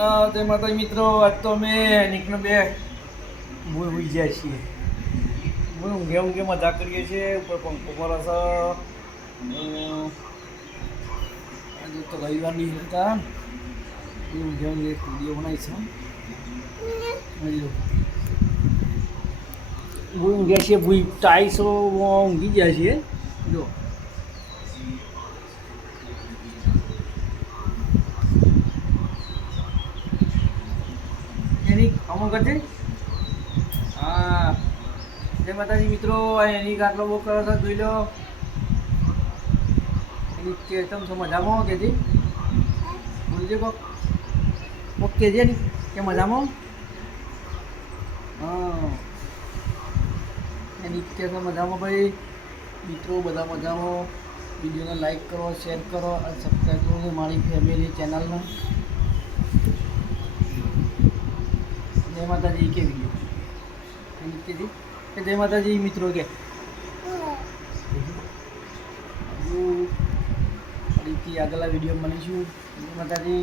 તે માતા મિત્રો આજ તો અમે નીકળે બે હોઈ જાય છીએ ઊંઘે મજા કરીએ છીએ ઉપર પંખો પર આજે તો રવિવારની હતા ઊંઘે વિડીયો બનાવી છે ઊંઘ્યા છીએ ભૂઈ ટાઈસો ઊંઘી જાય છીએ જો એની અમુક છે હા જય માતાજી મિત્રો એની આટલો બહુ કરો છો જોઈ લો એની કે તમ છો મજામાં કેજી બોલજે કોક કેજે ની કે મજામાં હા એની કે મજામાં ભાઈ મિત્રો બધા મજામાં વિડીયોને લાઈક કરો શેર કરો અને સબસ્ક્રાઈબ કરો મારી ફેમિલી ચેનલને જય માતાજી કે વિડીયો કે જય માતાજી મિત્રો કે ફરીથી આગલા વિડીયો મળીશું જય માતાજી।